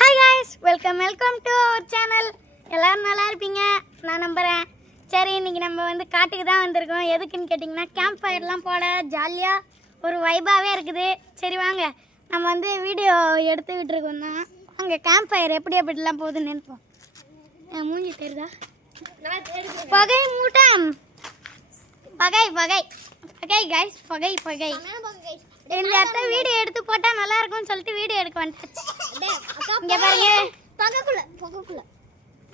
Hi guys, welcome to our channel. எல்லோரும் நல்லா இருப்பீங்க நான் நம்புகிறேன். சரி, இன்றைக்கி நம்ம வந்து காட்டுக்கு தான் வந்திருக்கோம். எதுக்குன்னு கேட்டிங்கன்னா, கேம்ப் ஃபயர்லாம் போட ஜாலியாக ஒரு வைபாகவே இருக்குது. சரி வாங்க, நம்ம வந்து வீடியோ எடுத்துக்கிட்டு இருக்கோம் தான். அங்கே கேம்ப் ஃபயர் எப்படிலாம் போகுதுன்னு நினைப்போம். மூஞ்சி தெரியுதா? பகை மூட்டம், பகை பகை பகை காய்ஸ், பகை பகை. இந்த இடத்த வீடியோ எடுத்து போட்டால் நல்லா இருக்கும்னு சொல்லிட்டு வீடியோ எடுக்க வந்துட்டாச்சு. இங்கே பாருங்க, பகைக்குள்ள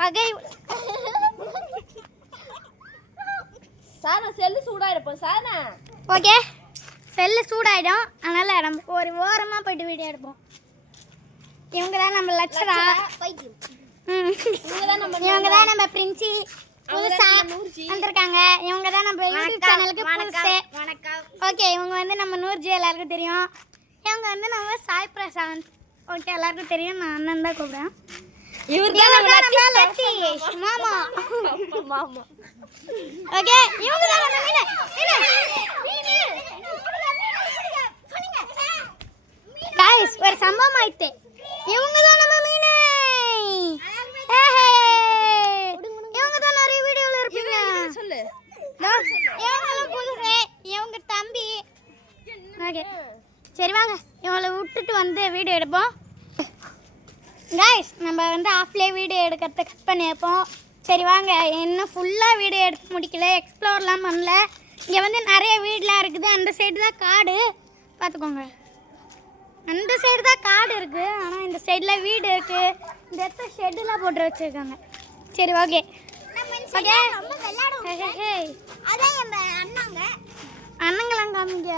பகை. சாரா செல்லு சூடாயிடும் சாரா. ஓகே, செல்லு சூடாயிடும். அதனால் நம்ம ஒரு ஓரமாக போயிட்டு வீடியோ எடுப்போம். இவங்க தான் நம்ம லட்சரா, இவங்க தான் நம்ம பிரின்சி புதுசா வந்திருக்காங்க. இவங்க தான் நம்ம யூடியூப் சேனலுக்கு புதுசு. ஓகே, இவங்க வந்து நம்ம நூர்ஜி, எல்லாருக்கும் தெரியும். இவங்க வந்து நம்ம சாய் பிரசாந்த். ஓகே, எல்லாருக்கும் தெரியும். நான் அண்ணன் தான் கூப்பிடுறேன். மாமா மாமா. ஓகே, இவங்க தான் நம்ம गाइस ஒரு சம்பவம் ஆயிட்டு. இவங்க தான் நம்ம மீனே. இவங்க தான் நிறைய வீடியோல இருப்பீங்க. சொல்லு. இவங்க புதுசு, இவங்க தம்பி. ஓகே, சரி வாங்க, இவங்களை விட்டுட்டு வந்து வீடியோ எடுப்போம். गाइस நம்ம வந்து ஆஃப்லே வீடியோ எடுக்கிறத கட் பண்ணி வைப்போம். சரி வாங்க, இன்னும் ஃபுல்லாக வீடியோ எடுத்து முடிக்கல, எக்ஸ்ப்ளோர்லாம் பண்ணல. இங்கே வந்து நிறைய வீடெலாம் இருக்குது. அந்த சைடு தான் காடு, பார்த்துக்கோங்க. அந்த சைடு தான் காடு இருக்குது, ஆனால் இந்த சைடில் வீடு இருக்குது. இந்த இடத்த ஷெட்டெலாம் போட்டு வச்சுருக்காங்க. சரி ஓகே ஓகே. அண்ணங்களாம் காமிங்க.